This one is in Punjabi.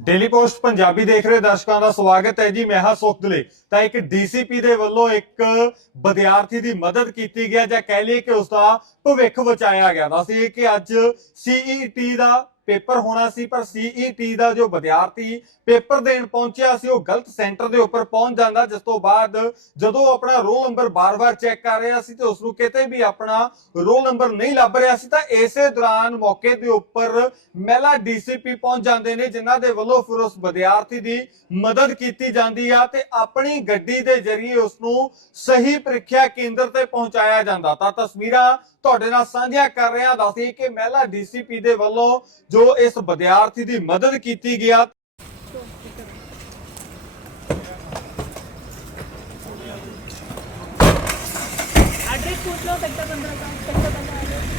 ਡੇਲੀ ਪੋਸਟ ਪੰਜਾਬੀ ਦੇਖ ਰਹੇ ਦਰਸ਼ਕਾਂ ਦਾ ਸਵਾਗਤ ਹੈ ਜੀ, ਮੈਂ ਹਾਂ ਸੁਖਦਲੇ ਤਾਂ ਇੱਕ ਡੀਸੀਪੀ ਦੇ ਵੱਲੋਂ ਇੱਕ ਵਿਦਿਆਰਥੀ ਦੀ ਮਦਦ ਕੀਤੀ ਗਿਆ ਜਾਂ ਕਹਿ ਲਈਏ ਕਿ ਉਸ ਦਾ ਭਵਿੱਖ ਬਚਾਇਆ ਗਿਆ। ਦਾ ਸੀ ਕਿ ਅੱਜ ਸੀਈਟੀ ਦਾ ਪੇਪਰ ਹੋਣਾ ਸੀ, ਪਰ ਸੀਈਟੀ ਦਾ ਜੋ ਵਿਦਿਆਰਥੀ ਪੇਪਰ ਦੇਣ ਪਹੁੰਚਿਆ ਸੀ, ਉਹ ਗਲਤ ਸੈਂਟਰ ਦੇ ਉੱਪਰ ਪਹੁੰਚ ਜਾਂਦਾ। ਜਿਸ ਤੋਂ ਬਾਅਦ ਜਦੋਂ ਆਪਣਾ ਰੋਲ ਨੰਬਰ ਬਾਰ-ਬਾਰ ਚੈੱਕ ਕਰ ਰਿਹਾ ਸੀ ਤੇ ਉਸ ਨੂੰ ਕਿਤੇ ਵੀ ਆਪਣਾ ਰੋਲ ਨੰਬਰ ਨਹੀਂ ਲੱਭ ਰਿਹਾ ਸੀ, ਤਾਂ ਇਸੇ ਦੌਰਾਨ ਮੌਕੇ ਦੇ ਉੱਪਰ ਮਹਿਲਾ ਡੀਸੀਪੀ ਪਹੁੰਚ ਜਾਂਦੇ ਨੇ, ਜਿਨ੍ਹਾਂ ਦੇ ਵੱਲੋਂ ਫਿਰ ਉਸ ਵਿਦਿਆਰਥੀ ਦੀ ਮਦਦ ਕੀਤੀ ਜਾਂਦੀ ਆ ਤੇ ਆਪਣੀ ਗੱਡੀ ਦੇ ਜ਼ਰੀਏ ਉਸ ਨੂੰ ਸਹੀ ਪ੍ਰੀਖਿਆ ਕੇਂਦਰ ਤੇ ਪਹੁੰਚਾਇਆ ਜਾਂਦਾ। ਤਾਂ ਤਸਵੀਰਾਂ ਤੁਹਾਡੇ ਨਾਲ ਸਾਂਝੀਆਂ ਕਰ ਰਿਹਾ ਹਾਂ ਦੱਸਦੀ ਕਿ ਮਹਿਲਾ ਡੀਸੀਪੀ ਦੇ ਵੱਲੋਂ ਜੋ ਇਸ ਵਿਦਿਆਰਥੀ ਦੀ ਮਦਦ ਕੀਤੀ ਗਿਆ एड्रेस पूछ लो सेक्टर पंद्रह का सेक्टर पंद्रह